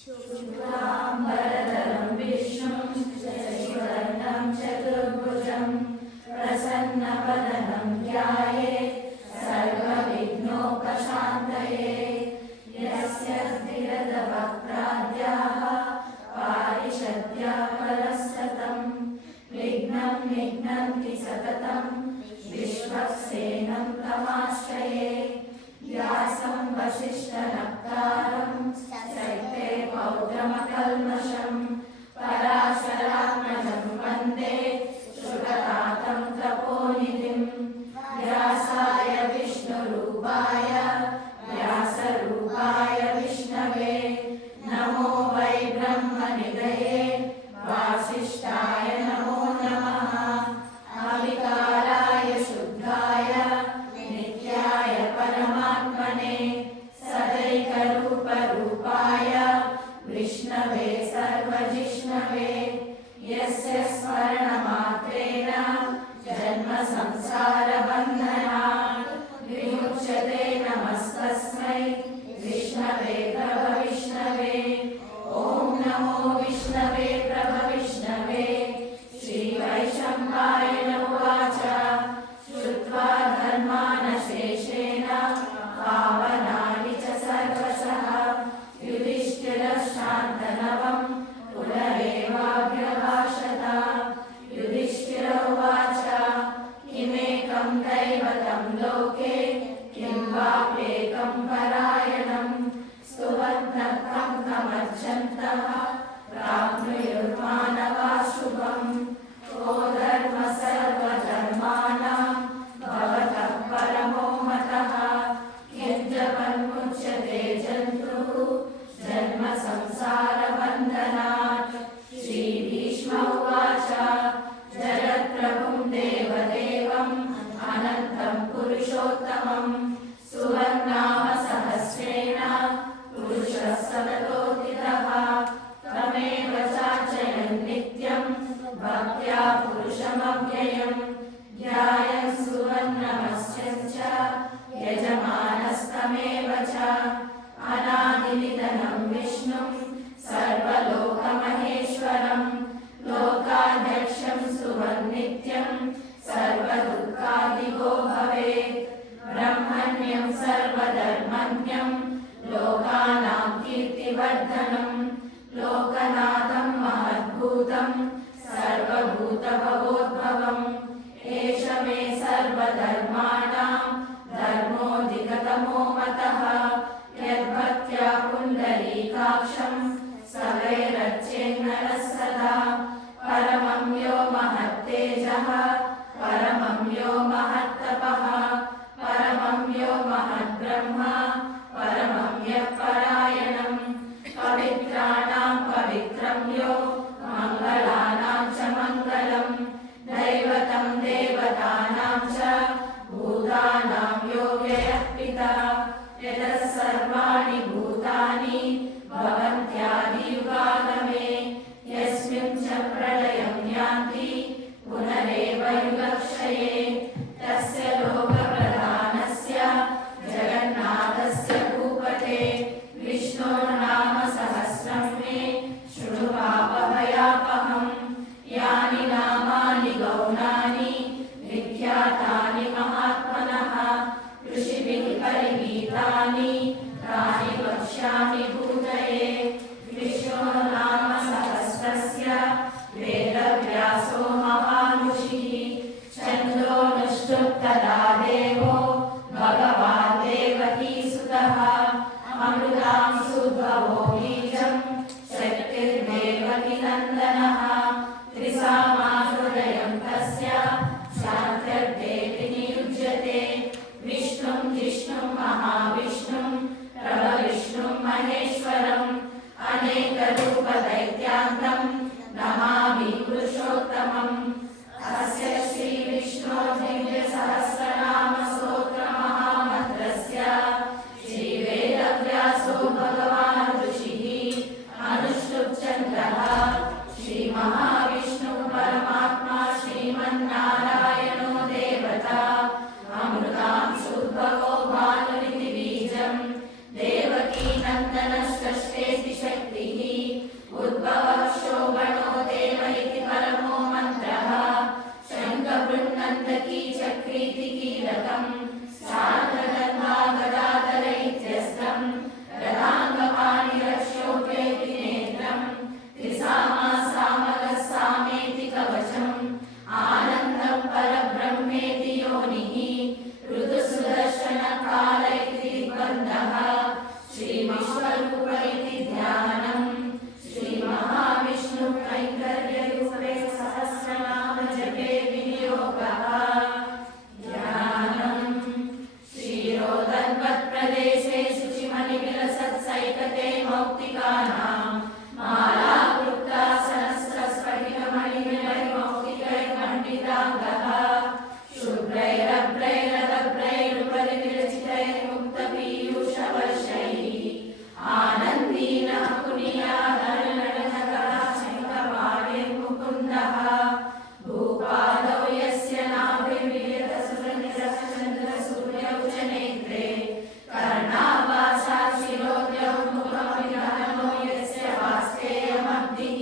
शुक्लाम्बरधरं विष्णुं शशिवर्णं चतुर्भुजं प्रसन्नवदनं ध्यायेत् सर्वविघ्नोपशान्तये। यस्य स्थिरवक्त्राद्याः पारिषद्याः परस्सतं विघ्नं निघ्नन्ति सततं विश्वक्सेनं तमाश्रये। व्यासं वसिष्ठनप्तारं शक्ते पौत्रमकल्मषं पराशरात्मजं वन्दे शुकतातं तपोनिधिं। व्यासाय विष्णुरूपाय व्यासरूपाय विष्णवे नमो वै ब्रह्मनिधये वासिष्ठाय नमो नमः। अविकाराय शुद्धाय नित्याय परमात्मने सदैकरूपरूपाय विष्णवे सर्वजिष्णवे। यस्य स्मरणमात्रेण जन्मसंसारबन्धनात् विमुच्यते। नमस्तस्मै विष्णवे प्रभविष्णवे। ॐ नमो विष्णवे प्रभविष्णवे। श्रीवैशम्पायन उवाच श्रुत्वा धर्मानशेषेण पावनानि च सर्वशः युधिष्ठिरश्शान्तनवं पुनरेवाभ्यभाषत। युधिष्ठिर उवाच किमेकं दैवतं लोके किं वाप्येकं परायणं स्तुवन्तः कं कमर्चन्तः प्राप्नुयुर्मानवा शुभम्। को धर्म सर्वधर्माणां भवतः परमो मतः यज्जपन्मुच्यते जन्तुः जन्म संसारबन्धनात्। श्रीभीष्म उवाच जगत्प्रभुं देवदेवम् अनन्तं पुरुषोत्तमं सुवर्णामसहस्रेण पुरुषः सततोत्थितः तमेव चार्चयन् नित्यं भक्त्या पुरुषमव्ययं ध्यायन् सुवर्णमस्यञ्च यजमानस्तमेव च। अनादिनिधनं विष्णुं सर्वलोकमहेश्वरं लोकाध्यक्षं सुवर्नित्यं सर्वदुःखादिगो भवेत्। ब्रह्मण्यं सर्वधर्मज्ञं लोकानां कीर्तिवर्धनं लोकनाथं महद्भूतं सर्वभूतभवोद्भवम्। एष मे सर्वधर्माणां धर्मोऽधिकतमो मतः यद्भक्त्या पुण्डरीकाक्षं सवैरर्चेन्नरः सदा। परमं यो महत्तेजः परमं यो महत्तपः परमं यो महद्ब्रह्म परमं यः परायणं पवित्राणां पवित्रं यो मङ्गलानां च मङ्गलं दैवतं देवतानां च भूतानां यो व्ययः पिता। यतः सर्वाणि भूतानि भवन्त्यादियुगागमे यस्मिन् च प्रलयं यान्ति पुनरेव युगक्षये। तस्य लोकप्रधानस्य जगन्नाथस्य भूपते विष्णोर्नाम सहस्रं मे शृणु पापभयापहम्। यानि नामानि गौणानि विख्यातानि महात्मनः ऋषिभिः परिगीतानि तानि वक्ष्यामि भूतये। विष्णोर्नाम सहस्रस्य वेदव्यासो महानुषिः छन्दोनुष्टुप्तदा देवो भगवान् देवकीसुतः अमृतांशुद्भवो बीजं शक्तिर्देवकीनन्दनः त्रिसामाहृदयं तस्य शान्त्यर्थेऽपि नियुज्यते। विष्णुं जिष्णुं महाविष्णुं प्रभविष्णुं महेश्वरम् अनेकरूपदैत्यान्तं नमामि पुरुषोत्तमम्। अस्य श्रीविष्णोः दिव्यसहस्रनामस्तोत्रमहामन्त्रस्य श्रीवेदव्यासो भगवान् ऋषिः स्वरूपैति ध्यानम् श्रीमहाविष्णु कैङ्कर्यरूपे सहस्रनाम जपे विनियोगः ध्यानम् श्रीरोदन्वत्प्रदेशे शुचिमणिविलसत्सैकते मौक्तिकानां मालाकृतासनस्रस्फटिकमणिविलैर्मौक्तिकैर्मण्डिताङ्गः शुभ्रैरभ्रैरदभ्रैरुपरि विरचितैर्मुक्तपीयूषवर्षैः आनन्दीनः पुनीयाधरणनगराशङ्खपाणिर्मुकुन्दः भूपादौ यस्य नाभिर्वियतसुरनिरश्चन्द्रसूर्यौ च नेत्रे कर्णावासात् शिरोद्यौ मुखमभिधानो यस्य वास्तेयमब्धिः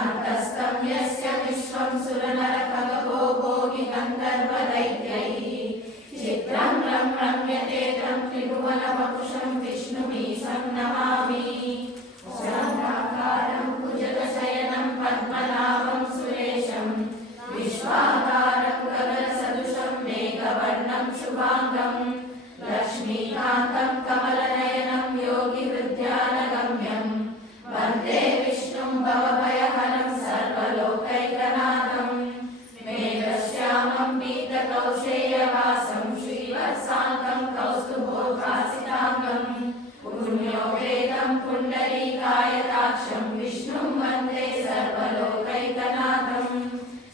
अन्तस्तं यस्य विश्वं सुरनरखगो भोगिगन्धर्वदैत्यैः चित्रं रम्यते तं त्रिभुवनवपुषं विष्णुमीशं नमामि शङ्खाकारं भुजगशयनं पद्मनाभं सुरेशं विश्वाकारं गगनसदृशं मेघवर्णं शुभाङ्गं लक्ष्मीकान्तं कमलनयनं योगिहृद्यानगम्यं वन्दे विष्णुं भवभयहरं सर्वलोकैकनाथं मेघश्यामं पीतकौशेयवासं श्रीवत्साङ्गं कौस्तुभोद्भासिताङ्गं पुण्योपेतं पुण्डरीकायताक्षं विष्णुं वन्दे सर्वलोकैकनाथं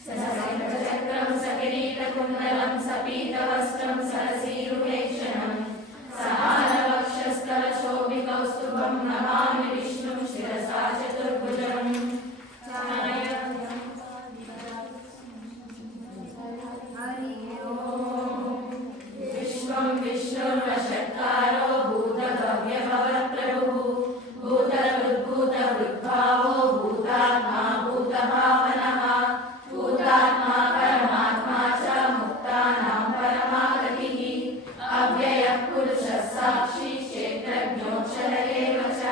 सशङ्खचक्रं सकिरीटकुण्डलं सपीतवस्त्रं सरसीरुहेक्षणं सहारवक्षस्थलशोभिकौस्तुभं नमामि विष्णुं शिरसा चतुर्भुजम् विश्वं विष्णुर्वषट्कारो भूतभव्यभवत्प्रभुः भूतहृद्भूतहृद्भावो भूतात्मा भूतभावनः भूतात्मा परमात्मा च मुक्तानां परमागतिः अव्ययः पुरुषः साक्षी क्षेत्रज्ञोऽक्षर एव च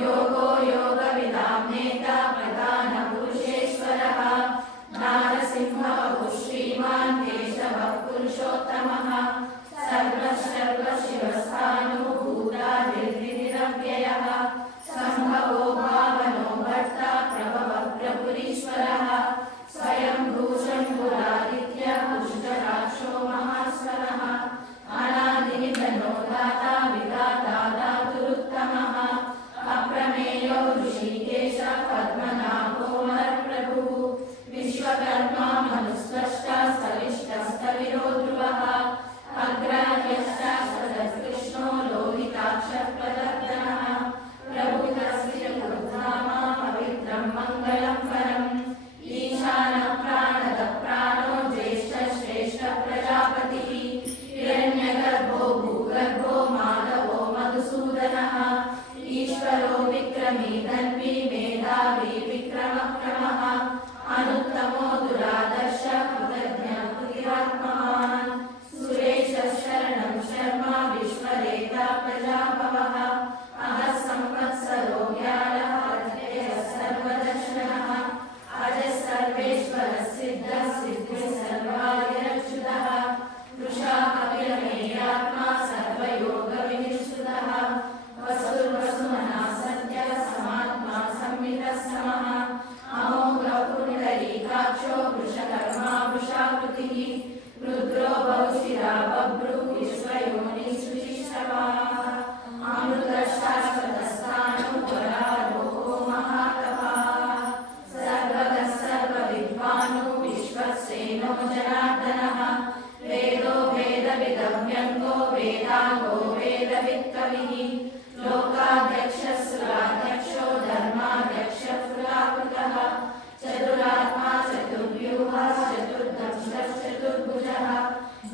योगो योगविदां नेता प्रधानपुरुषेश्वरः नारसिंहवपुः श्रीमान् केशवः पुरुषोत्तमः सर्वशर्वशिवस्थाणुभूतादिर्विरव्ययः सम्भवो भावनो भर्ता प्रभवः प्रभुरीश्वरः स्वयं भूषण्पुरादित्यः पुष्कराक्षो महास्वरः अनादिनिधनो दाता विधाता धातुरुत्तमः अप्रमेयो ऋषिकेशः पद्मनाभो महत्प्रभुः विश्वकर्मा मनुस्पष्टा स्थविष्टस्थविरो ध्रुवः अग्रह्यश्चाश्वतकृष्णो लोहिताक्षः प्रदर्दनः प्रभुतस्य गुरुधामा पवित्रं मङ्गलं परम् ईशानः प्राणदः प्राणो ज्येष्ठः श्रेष्ठः प्रजापतिः हिरण्यगर्भो भूगर्भो माधवो मधुसूदनः ईश्वरो विक्रमी धन्वी मेधावी विक्रमक्रमः अनुत्तमो दुरादर्शः कृतज्ञः कृतिरात्मवान् सुरेशः शरणं शर्मा विश्वरेता प्रजाभवः अहः संवत्सरो ज्ञानः अध्ययः सर्वदर्शनः अजः सर्वेश्वरः सिद्धः सिद्धिः सर्वादिरच्युतः वृषा कपिलमेयात्मा सर्वयोगविनिश्चितः वसुर्वसुमनः सत्यः समात्मा संवितः समः अमोघः पुण्डरीकाक्षो वृषकर्मा वृषाकृतिः रुद्रो बहुशिरा बभ्रुः विश्वयोनिः शुचिश्रवाः अमृतः शाश्वतस्थाणुः वरारोहो महातपाः सर्वगः सर्वविद्वानुः विश्वक्सेनो जनार्दनः वेदो वेदविदव्यङ्गो वेदाङ्गो वेदवित्कविः लोकाध्यक्षः सुराध्यक्षो धर्माध्यक्षः फुलाकृतः चतुरात्मा चतुर्व्यूहः चतुर्दंशश्चतुर्भुजः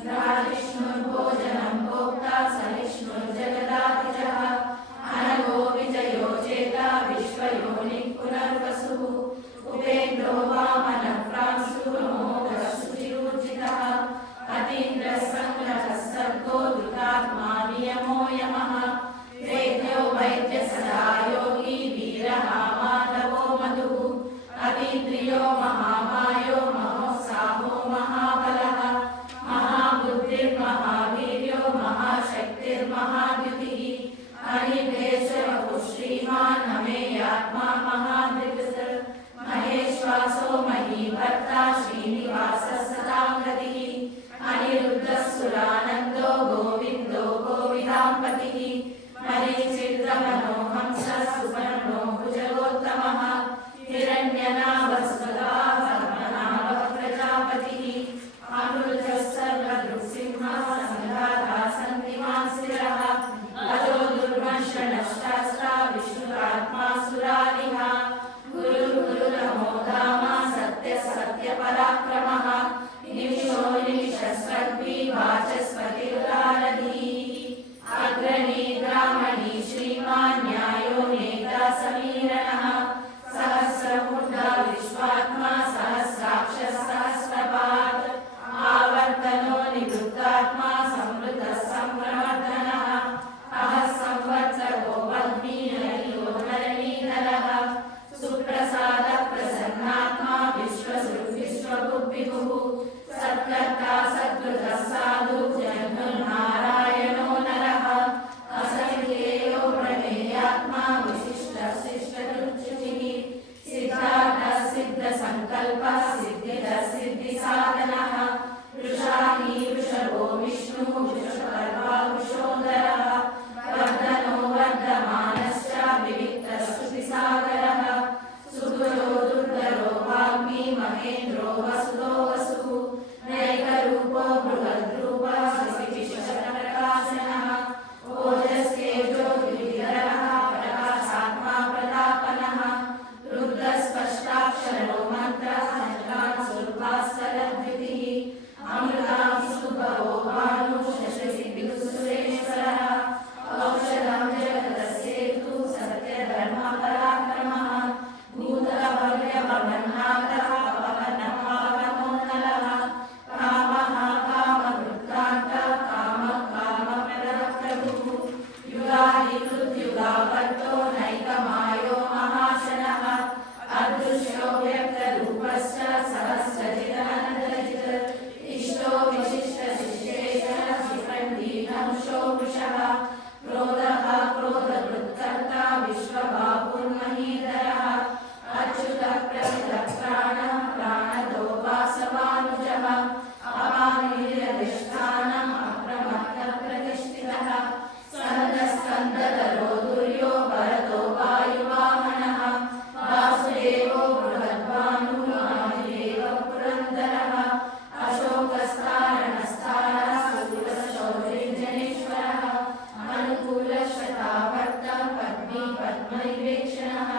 भ्राजिष्णुर्भोजनं भोक्ता सहिष्णुर्जगदातिजः अनघो विजयो चेता विश्वयोनिः पुनर्वसुः उपेन्द्रो वामनः प्रांशुर्मोदः शुचिरूर्जितः अतीन्द्रः सङ्ग्रहः सर्गो धृतात्मा नियमो यमः वेद्यो वैद्यः सदा योगी वीरः माधवो मधुः अतीन्द्रियो महामायो महोत्साहो महाबलः महाबुद्धिर्महावीर्यो महाशक्तिर्महाद्युतिः अनिर्देशो महात्मा महादृक् महेश्वासो महीभर्ता श्रीनिवासः सदां गतिः अनिरुद्धः गोविन्दो गोविदाम्पतिः मरीचिर्दमनो हंसः सुपर्णो भुजगोत्तमः हिरण्यनाभः पद्मनाभः प्रजापतिः अमृतः सर्वदृक्सिंहः सङ्घातः सन्तिमान् शिरः अजो दुर्मर्षणशास्त्रा विष्णुरात्मा सुरारिः गुरुर्गुरुतमो धाम सत्यः सत्यपराक्रमः निमिषो निमिषस्वद्भिः वाचस्पतिर्गारधीः अग्रणी ब्राह्मणी श्रीमान् न्यायो नेता समीरणः सहस्रमूर्धा विश्वात्मा सहस्राक्षः सहस्रपात् आवर्तनो निवृत्तात्मा संवृतः संप्रवर्तनः अहः संवत्सरो वह्नियो धरणीधरः सुप्रसादः प्रसन्नात्मा विश्वभुग्विभुः सत्कर्ता सत्कृतः साधु जन्मनारायणो नरः असंख्येयो प्रमेयात्मा विशिष्टः शिष्टरुचिः सिद्धार्थः सिद्धसङ्कल्पः सिद्धिदः सिद्धिसाधनः वृषाही वृषभो विष्णुः वृषपर्वा वृषोदरः वर्धनो वर्धमानश्च विविक्तः श्रुतिसागरः सुदुरो दुर्धरो वाग्मी महेन्द्रो वसुदो वसुः नैकरूपो बृहद्रूपः शशिविश्वप्रकाशनः ओजस्तेजो द्विविधरः प्रकाशात्मा प्रतापनः रुद्रस्पष्टाक्षरो मन्त्रः सुलभास्करद्वितिः अमृतांशुभवो भानुः शशिविदुःसुरेश्वरः औषधं जगदस्येतु सत्यधर्मपराक्रमः भूतभव्यभवन्नाथः पवनपावनो नरः कामः कामवृत्तान्तः कामप्रदः प्रभुः युगादिकृद्युगावर्तो नैकमायो महाशनः अदृश्यो व्यक्तरूपश्च सहस्रजिदनन्दजित् इष्टो विशिष्टशिष्येशः शिखण्डीनंशो वृषः क्रोधः क्रोधवृत्कर्ता विश्वबाहुर्महीधरः अच्युतः प्रथितः प्राणः प्राणदो वासवानुजः अपानिरधिष्ठानम् अप्रमत्तः प्रतिष्ठितः स्कन्दस्कन्दधरो दुर्यो भरतो वायुवाहनः वासुदेवो बृहद्भानुः वायुदेवः पुरन्दरः अशोकस्तारणस्तारः शूरशौर्यजनेश्वरः अनुकूलशतावर्तः पद्मी पद्मनिवेक्षणः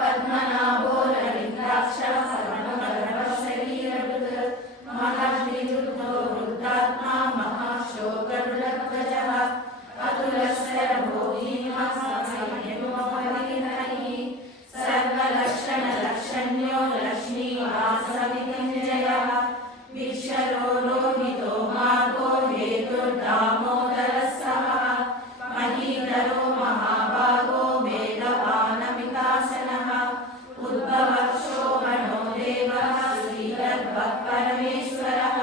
पद्मनाभो ललिताक्षः पद्मगर्भः शरीरभृत् महर्षिवृद्धो वृद्धात्मा महाशोकदुरध्वजः अतुलशरभो भीमः संयमोहरिहरिः सर्वलक्षणलक्षण्यो लक्ष्मीवासविनिजयः विक्षरो लोहितो मार्गो हेतुर्दामोदरः सहः महीधरो महाभागो वेदवानविकासनः उद्भवः शोभनो देवः श्रीगर्भः परमेश्वरः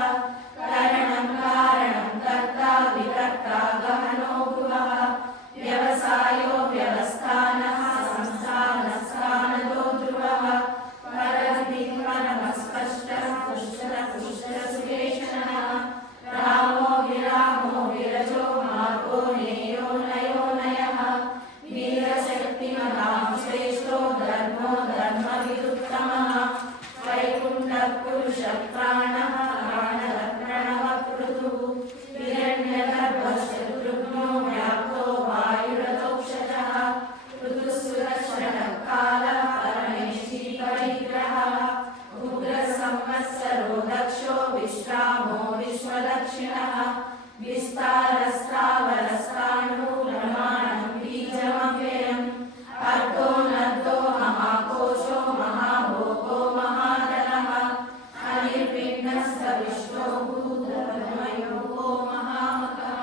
करणं कारणं कर्ता विकर्ता गहनो भुवः व्यवसायो व्यवस्थानः संस्थानस्थानदो ध्रुवः परमः स्पष्टः पुष्टरसुरेशनः रामो विरामो विरजो मार्गो नेयो नयो नयः वीरशक्तिमतां श्रेष्ठो धर्मो धर्मविदुत्तमः वैकुण्ठः पुरुषः प्राणः प्राणः प्रणवः पृथुः हिरण्यगर्भः शत्रुघ्नो व्याप्तो वायुरथोक्षजः ऋतुसुरक्षणः कालः परमेशी परिग्रहः उग्रसंवत्सरो दक्षो विश्रामो विश्वदक्षिणः विस्तारस्तावरस्ताणुर्माणं बीजमव्ययम् अर्धो नर्धो महाकोशो महाभोगो महाधनः अनिर्विघ्नस्तविश्वो भूतमयो महामकः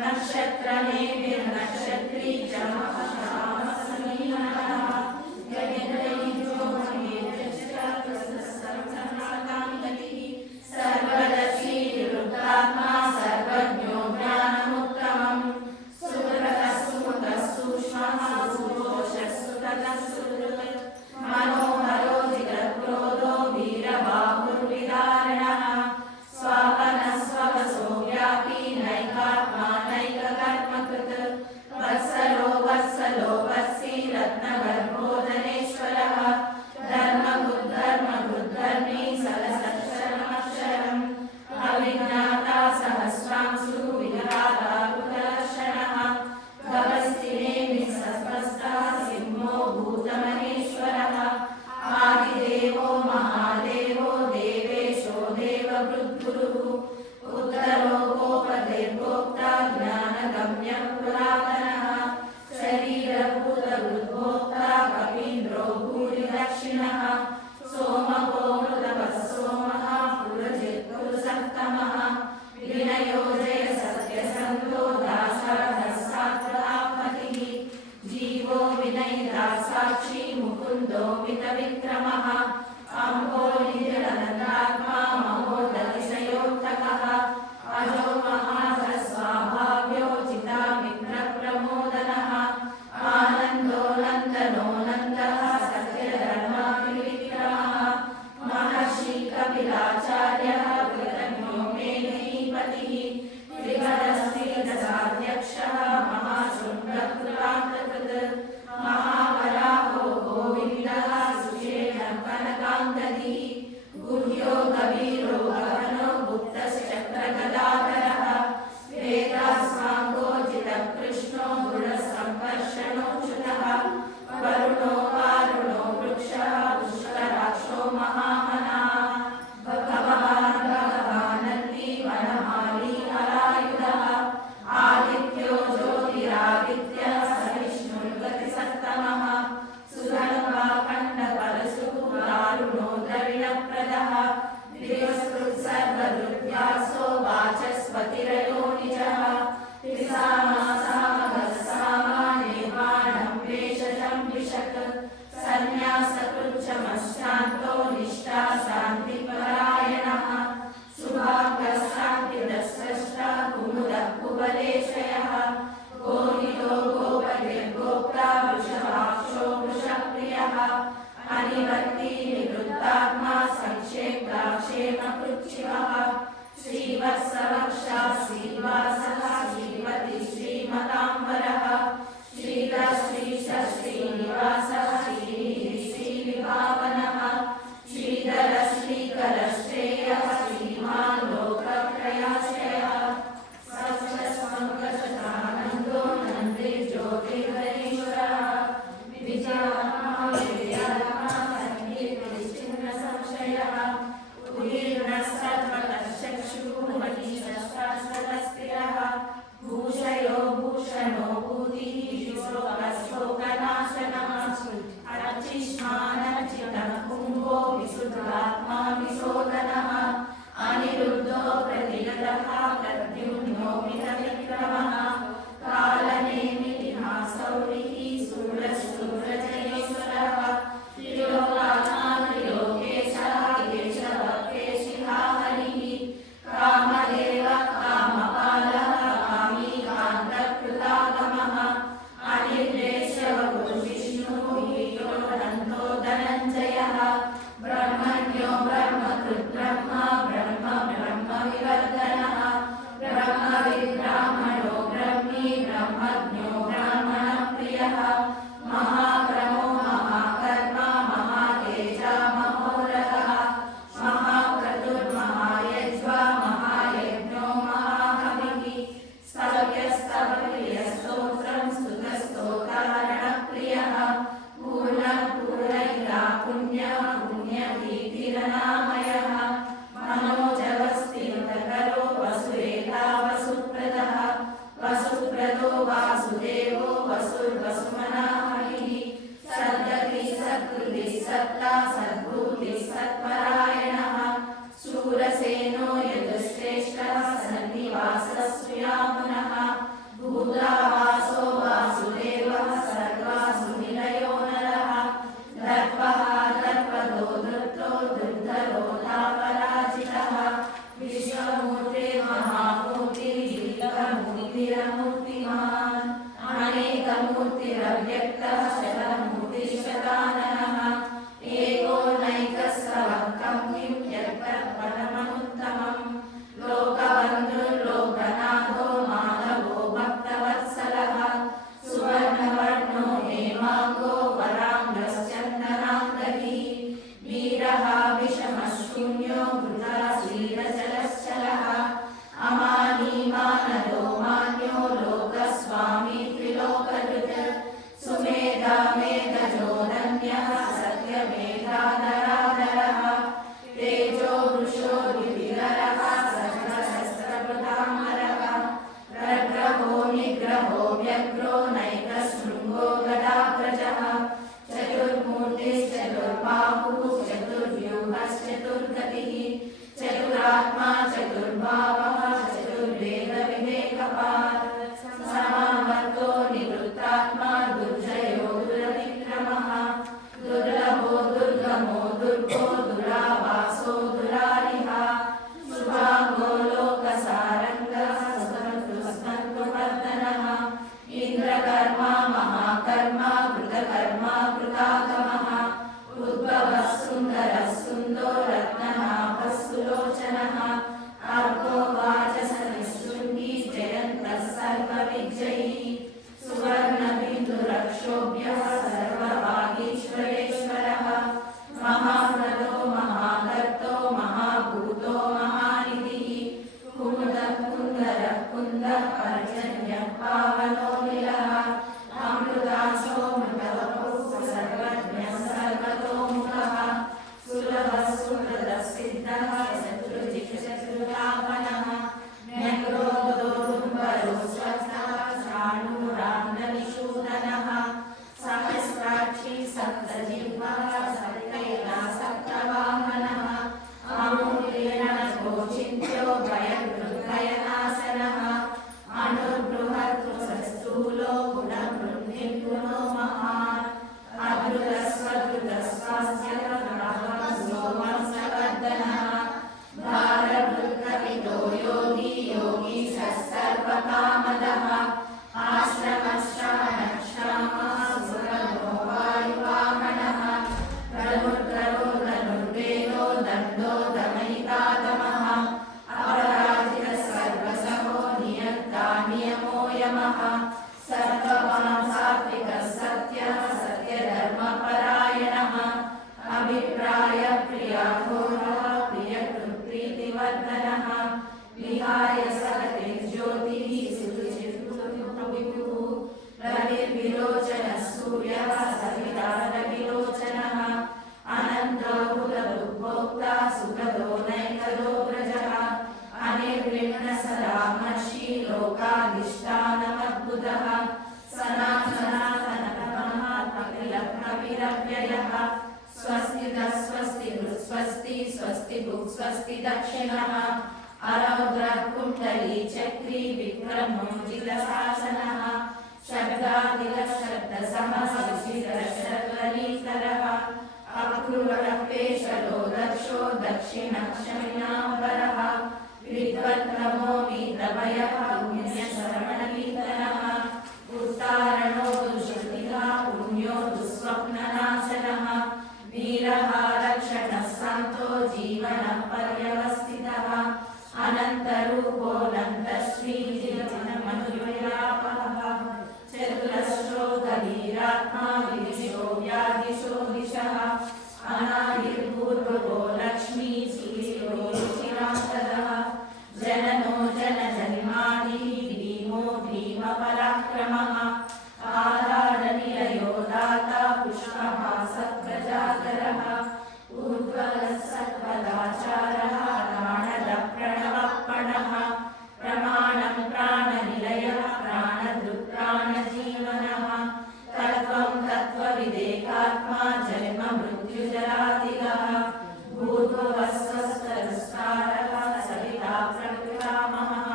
नक्षत्रनेमिर्नक्षत्री च महाश्यामसमीनः गगनैर्यो सर्वदर्शी निवृत्तात्मा सर्वज्ञो ज्ञानमुत्तमम् सुकृतः सुमुखः सूक्ष्मः सुघोषः सुततः सुहृत् दक्षिणः सोमको मृतवः सोमः पुरुजित्पुरुषत्तमः विनयो जय सत्यसन्तो दाशरथः सात्वतापतिः जीवो विनयिता साक्षी मुकुन्दो मितविक्रमः अम्बो निधिरनन्दात्मा महोदतिशयोत्तकः अजो महासस्वाभाव्यो चितामित्रप्रमोदनः आनन्दो नन्दनो नन्दः सत्यधर्माविविक्रमः महर्षि कपिलाचार्यः कृतज्ञो मेघीपतिः त्रिगदस्त्रीदशाध्यक्षः महाशृङ्गकृतान्तकृत् महावराहो गोविन्दः सुषेणः कनकाङ्गदी गुह्यो गभीरो गहनो गुप्तश्चक्रगदाधरः वेदास्वाङ्गोजितः कृष्णो दृढसम्पर्षणोच्युतः वरुणो वारुणो वृक्षः पुष्कराक्षो महामनाः भगवानन्दी वनमाली अरायुधः आदित्यो ज्योतिरादित्यः सहिष्णुर्गतिसत्तमः सुरङ्गाखण्डपरशुः दारुणो द्रविणप्रदः दिवस्कृत्सर्वदृग्व्यासो वाचस्पतिरयो निजः त्रिसामासामगस्सामा निर्वाणं वेषजं विशत् सन्न्यासकृच्छमश्चान्तो निष्ठा शान्तिपरायणः शुभाङ्गः शान्तिदस्रष्टा कुमुदः कुवलेशयः गोहितो गोपतिर्गोप्ता वृषभाक्षो वृषप्रियः अनिवर्ती निवृत्तात्मा संक्षेप्ता क्षेमकृच्छिवः श्रीवत्सवक्षः श्रीवासः श्रीमती श्रीमताम्बरः श्रीधरश्रीशः श्रीनिवासः श्रीविभावनः श्रीधरः श्रीकरश्रेयः श्रीमान् लोकत्रयाश्रयः सत्सङ्गशतानन्दो नन्दिर्ज्योतिर्हरीश्वरः विजयः संगीतनिश्चिन्नसंशयः उदीर्णः सर्वतः चक्षुः महीशस्थिरः भूषयो भूषणो भूतिः शोकनाशनः अर्चिष्मानर्चितः कुम्भो विशुद्धात्मा विशोधनः अनिरुद्धो प्रतिगतः प्रद्युम्नो मितविक्रमः कालनेमिः सौरिः शूरशूरजयेश्वरः त्रिलोकानात्रिलोकेशः केशवः केशिहा हरिः कामदेवः कामपालः कामी कान्तकृतागमः अनिर्देश्यवपुर्विष्णुः वीरोऽनन्तो धनञ्जयः ब्रह्मण्यो ब्रह्मकृद्ब्रह्मा ब्रह्म ब्रह्मविवर्धनः ब्रह्मविद्ब्राह्मणो ब्रह्मी ब्रह्मज्ञो ब्राह्मणप्रियः महाक्रमो महाकर्मा महातेजा महोरगः महाक्रतुर्महायज्वा महायज्ञो महाकविः स्तव्यस्तवप्रियस्तोत्रं स्तुतस्तोतारणप्रियः पूर्णः पूरयिता पुण्यः पुण्यतीतिरनामयः मनोजवस्तिकरो वसुरेता वसुप्रदः वसुप्रदो वासुदेवो वसुर्वसुमनः हरिः सद्गतिः सत्कृतिः सत्ता सद्भूतिः सत्परायणः शूरसेनो यदुश्रेष्ठः सन्निवासः सुयामुनः भूतावासो वासुदेवः सर्वासु निलयो नरः दर्पः दर्पदो धृतो दुर्धरो पराजितः विश्वमूर्तिर्महामूर्तिर्जीवमूर्तिरमूर्तिमान् अनेकमूर्तिरव्यक्तः शतमूर्तिशताननः एको नैकस्तवः किं यत्तत्परमनुत्तमम् लोकबन्धुर्लोकनाथो माधवो भक्तवत्सलः सुवर्णवर्णो हेमाङ्गो वराङ्गश्चन्दनाङ्गदी वीरः विषमशून्यो वृथा श्रीरचलश्चलः अमानीमानदो मान्यो लोकस्वामी त्रिलोककृत् सुमेधा मेधजोदन्यः सत्यमेधाधराधरः तेजो वृषो द्विविधरः सहस्रशस्त्रप्रताम्बरः प्रग्रहो निग्रहो व्यग्रो नैकशृङ्गो गदाग्रजः चतुर्मूर्तिश्चतुर्मा सप्तजिह्वः सप्तैकासप्तवाहनः अमूल्येन घोषिन्त्यो भयकृद्भयनाशनः अणुर्बृहत्स्थूलो गुणवृद्धिर्गुणो महान् अभृतस्वकृतस्वास्य भारभृत्कवितो योगी योगीशः सर्वकामदः आश्रमश्रवणक्षामः सुरगो वायुवाहनः धनुर्धरो धनुर्वेदो दण्डो दमयितादमः अपराजितः सर्वसहो नियन्ता नियमो यमः सर्ववान् सात्विकः सत्यः सत्यधर्मपरायणः अभिप्राय प्रियाघोरः प्रियकृत्प्रीतिवर्धनः विहाय सकतिर्ज्योतिः सुरुचिर्विभुः रविर्विलोचनः सूर्यः सविता रविलोचनः अनन्तो हुतभुग्भोक्ता सुखदो नैकदो व्रजः अनिर्विण्णः सदा महर्षि लोकाधिष्ठानमद्भुतः सनातनपरमात्मविलग्नविरव्ययः स्वस्तितः स्वस्ति स्वस्ति स्वस्ति भुक् स्वस्ति दक्षिणः अरौद्रः कुण्डली चक्री विक्रमोजितशासनः शब्दादिलः शब्दसमः शर्वरीकरः अक्रूरः पेशलो दक्षो दक्षिणः शमिनाम्बरः विद्वत्तमो वीतभयः पुण्यश्रवणकीर्तनः उत्तारणो दुष्कृतिः पुण्यो दुःस्वप्ननाशनः वीरः रक्षणः सन्तो जीवनः पर्यवस्थितः अनन्तरूपोऽनन्तश्रीजीवनमनुव्यापः चतुरस्रो गभीरात्मा विदिशो व्यादिशो दिशः अनादिर्भूर्भुवो लक्ष्मी सुचिरान्तरः जननो जनजन्मादिः भीमो भीमपराक्रमः आधारनिलयो दाता पुष्पभासः प्रजाकरः ऊर्ध्वः सत्पदाचारः प्राणदः प्रणवप्रणः प्रमाणं प्राणनिलयः प्राणदृक्प्राणजीवनः तत्त्वं तत्त्वविदेकात्मा जन्म मृत्युजरातिगः भूर्भुवः स्वस्तरस्कारः सविता प्रपितामहः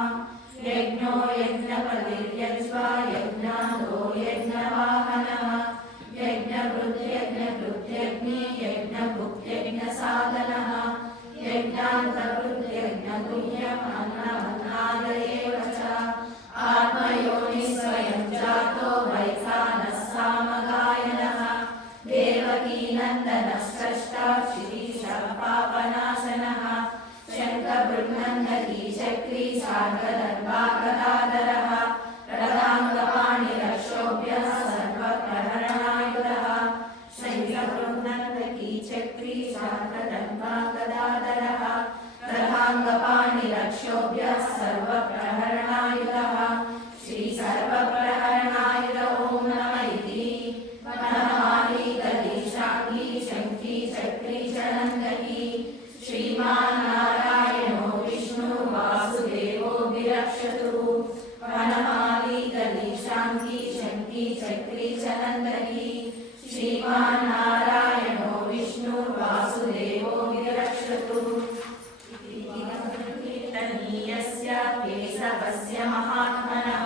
यज्ञो यज्ञपतिर्यज्वा यज्ञातो यज्ञवाहनः यज्ञकृत्यज्ञकृत्यग्नि यज्ञभुक्यज्ञसाधनः यज्ञान्तकृत्यज्ञगुह्यम् अन्नमन्नादयेव च आत्मयोनिः स्वयं जातो वैखानः सामगायनः देवकीनन्दनः स्रष्टा शिरीषः पापनाशनः शङ्खबृह्मण्डली चक्री शार्ङ्गधर्वागदाधरः रथाङ्गपाणिरक्षोभ्यः सर्वप्रहरणायुधः शङ्खबृह्मण्डली चक्री शार्ङ्गधर्वागदाधरः रथाङ्गपाणिरक्षोभ्यः सर्वप्रहरणायुधः श्री सर्वप्रहरणायुध ॐ नमः इति वनमाली दलीशाङ्गी शङ्खी चक्री च नन्दकी श्रीमान् नारायणो विष्णु वासुदेवो विरक्षतु वनमाली दलीशाङ्गी शङ्खी चक्री च नन्दकी श्रीमान् नारायणो विष्णु वासुदेवो विरक्षतु कीर्तनीयस्य केशवस्य महात्मनः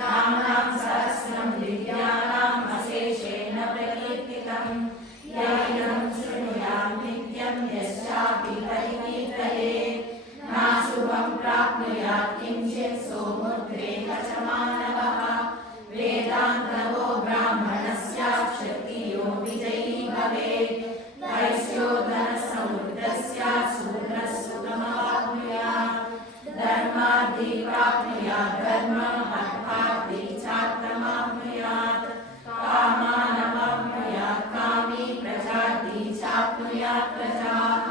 नाम्नां सहस्रं दिव्यानाम् अशेषेण प्रकीर्तितम् यैनं शृणुयात् नित्यं यश्चापि परिकीर्तयेत् नाशुभं प्राप्नुयात् किञ्चित् सोमुद्रेक च मानवः वेदान्तवो ब्राह्मणस्यात् क्षत्रियो विजयी भवेत् वैश्यो धनसमृद्धस्यात् शूद्रः सुखमवाप्नुयात् धर्मार्थी प्राप्नुयात् धर्मम् अर्थार्थी चार्थमाप्नुयात् कामानवाप्नुयात् कामी प्रजार्थी चाप्नुयात् प्रजाः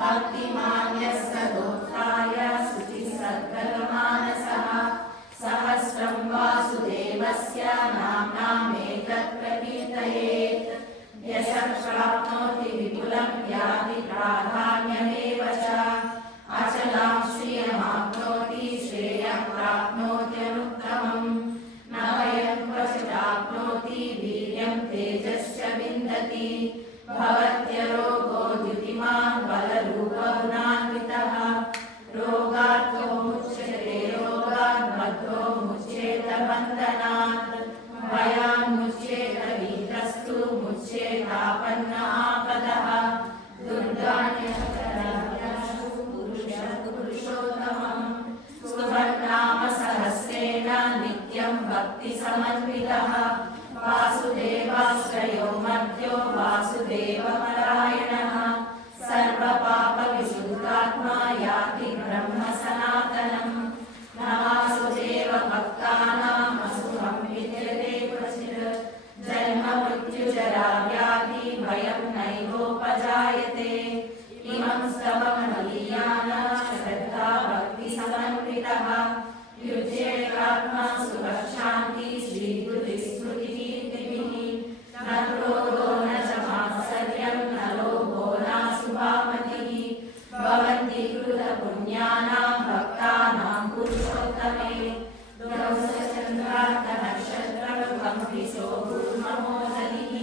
भक्तिमान् यः सदोत्थाय शुचिः सद्गतमानसः सहस्रं वासुदेवस्य नाम्नामेतत् प्रकीर्तयेत् यशः प्राप्नोति विपुलं याति प्राधान्यमेव च अचलां श्रियमाप्नोति श्रेयः प्राप्नोत्यनुत्तमम् न भयं क्वचिदाप्नोति वीर्यं तेजश्च विन्दति तिष्ठति भवत्यरोगो द्युतिमान् बलरूपगुणान्वितः रोगार्थो मुच्यते रोगात् बद्धो मुच्येत बन्धनात् भयान् मुच्येत वीतस्तु मुच्येतापन्न आपदः दुर्गाण्यशु पुरुषोत्तमम् स्तुवन्नाम सहस्रेण नित्यं भक्तिसमन्वितः वासुदेवाश्रयो मध्यो वासुदेवपरायणः सर्वपापविशुद्धात्मा याति ब्रह्म सनातनम् न वासुदेव भक्तानाम् असुखं विद्यते क्वचित् जन्म मृत्युजरा व्याधि भयं नैवोपजायते इमं स्तवमलीयान श्रद्धा भक्तिसमन्वितः युज्येतात्मा सुखशान्ति श्रीधुतिस्मृतिकीर्तिभिः न क्रोधो न च मात्सर्यं न लोभो नाशुभामतिः भवन्ति कृतपुण्यानां भक्तानां पुरुषोत्तमे द्रौसचन्द्रार्धनक्षत्रं भूर्महोदधिः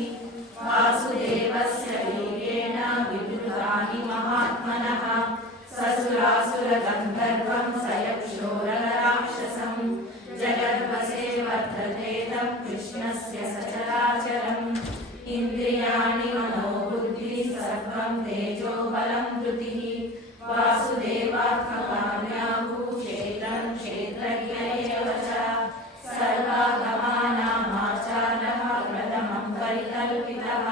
वासुदेवस्य वीर्येण विवृतानि महात्मनः ससुरासुरगन्धर्वं सयक्षोरराक्षसं जगद्वसे वर्धतेदं कृष्णस्य सचराचरम् इन्द्रियाणि मनोबुद्धिः सर्वं तेजोबलं धृतिः वासुदेवात्मकाम्याभूक्षेत्रं क्षेत्रज्ञ एव च सर्वागमानामाचारः प्रथमं परिकल्पितः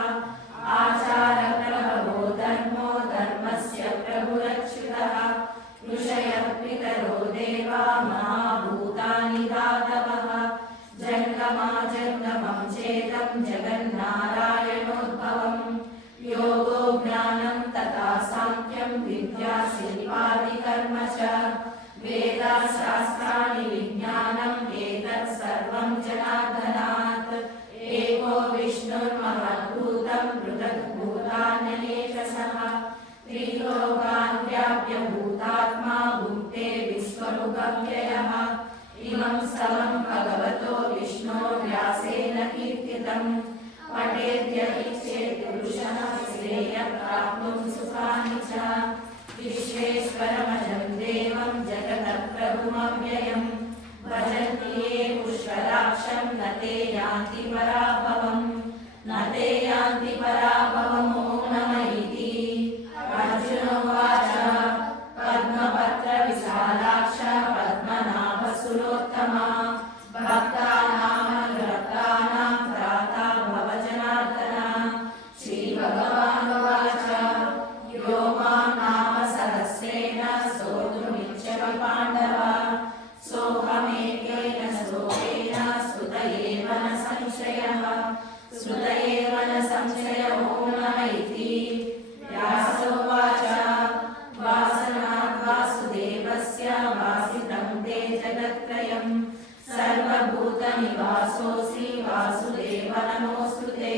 आचारप्रभवो धर्मो धर्मस्य प्रभुरच्युतः ऋषयः पितरो देवा महाभूतानि धातवः जङ्गमाजङ्गमं चेदं जगन्नारायणोद्भवम् योगो ज्ञानं तथा साङ्ख्यं विद्या शिल्पादिकर्म च वेदाशास्त्राणि विज्ञानम् एतत् सर्वं जनार्दनात् एको विष्णुर्महद्भूतं पृथग्भूतान्यनेकशः त्रिलोकान् व्याप्य भूतात्मा भुङ्क्ते विश्वमुपव्ययः इमं स्तवं भगवतो विष्णोर्व्यासेन कीर्तितं पठेद्य इच्छेत् पुरुषः श्रेयः प्राप्तुं सुखानि च विश्वेश्वरमजं देवं जगतः प्रभुमव्ययम् भजन्ति ये पुष्कराक्षं न ते यान्ति पराभवम् न ते यान्ति पराभवम् ॐ नमः इति अर्जुन उवाच पद्मपत्रविशालाक्ष पद्मनाभसुरोत्तमा भक्तानामनुरक्तानां त्राता भव जनार्दन श्रीभगवानुवाच यो मां नाम सहस्रेण स्तोतुमिच्छति पाण्डव सोऽहमेकेन श्लोकेन श्रुत एव न संशयः श्रुत एव न संशय ॐ नमः इति व्यास उवाच वासनात् वासुदेवस्य वासितं ते जगत्त्रयम् सर्वभूतनिवासोऽसि वासुदेव नमोऽस्तु ते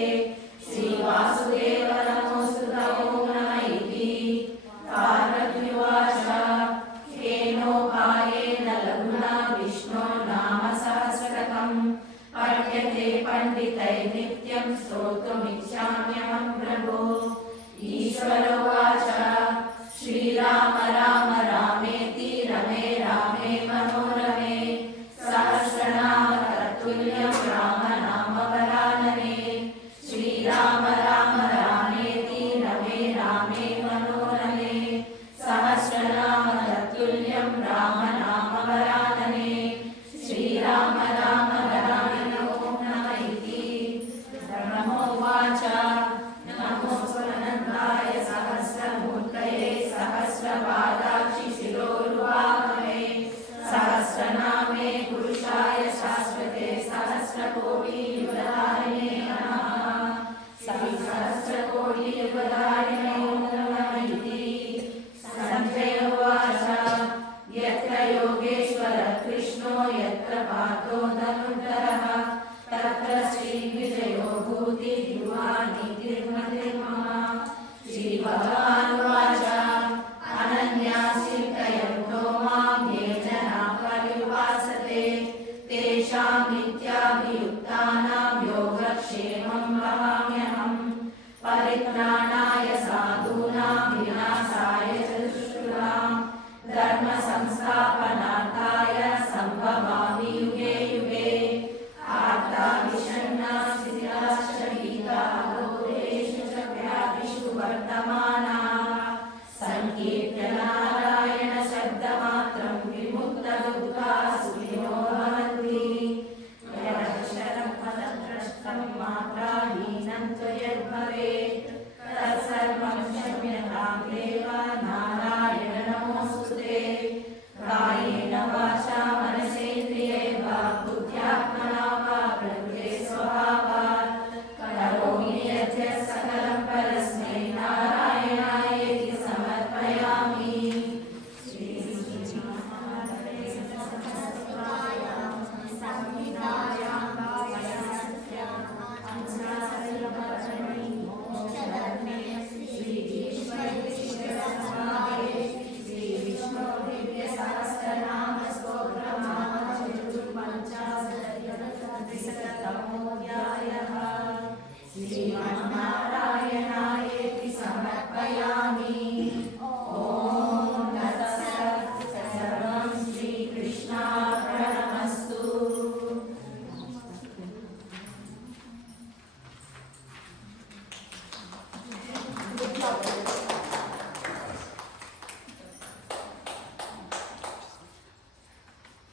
श्रीवासुदेव नमोऽस्तु ॐ नमः इति पार्वत्युवाच केनोपायेन लघुना विष्णो नाम सहस्रकम् पठ्यते पण्डितैर्नित्यं स्तोतुमिच्छाम्यहं प्रभो ईश्वरोवाच श्रीराम राम रामेति रमे रामे मनोरमे सहस्रनाम तत्तुल्यं राम नाम वरानने श्रीराम राम रामेति रमे रामे मनोरमे सहस्रनाम तत्तुल्यं राम नाम वरानने श्रीराम राम वरानने ॐ नमः इति ब्रह्मोवाच नमो स्वनन्दाय सहस्रमूर्तये सहस्रपादाक्षि शिरोरुबाहवे सहस्रनामे पुरुषाय शाश्वते सहस्रकोटियुगधारिणे नमः सहस्रकोटियुगधारिणे ॐ नमः इति सञ्जय उवाच यत्र योगेश्वर कृष्णो यत्र पार्थो धनुर्धरः तत्र श्रीविजयो भूति युवानिर्मतिर्मम श्रीभगवानुवाच अनन्याश्चिन्तयन्तो मां ये जनाः पर्युपासते तेषां नित्याभियुक्तानां योगक्षेमं वहाम्यहम् परित्राणाय साधूनां विनाशाय च दुष्कृतां धर्म संस्थापनार्थाय सम्भवामि युगे युगे आर्ता विषण्णा स्थिताश्च भीताः घोरेषु च व्याधिषु वर्तमानाः संकीर्त्य नारायण शब्दमात्रं विमुक्तदुःखाः सुखिनो भवन्ति यदक्षरं पदभ्रष्टं मात्राहीनं च यद्भवेत् तत्सर्वं क्षम्यतां देव नारायण नमोऽस्तुते कायेन वाचा मनसेन्द्रिये वा बुद्ध्यात्मना वा प्रकृते स्वभावात् करोमि यद्यत् सकलं परस्मै नारायणायेति समर्पयामि। श्रीमन्नारायणायेति समर्पयामि।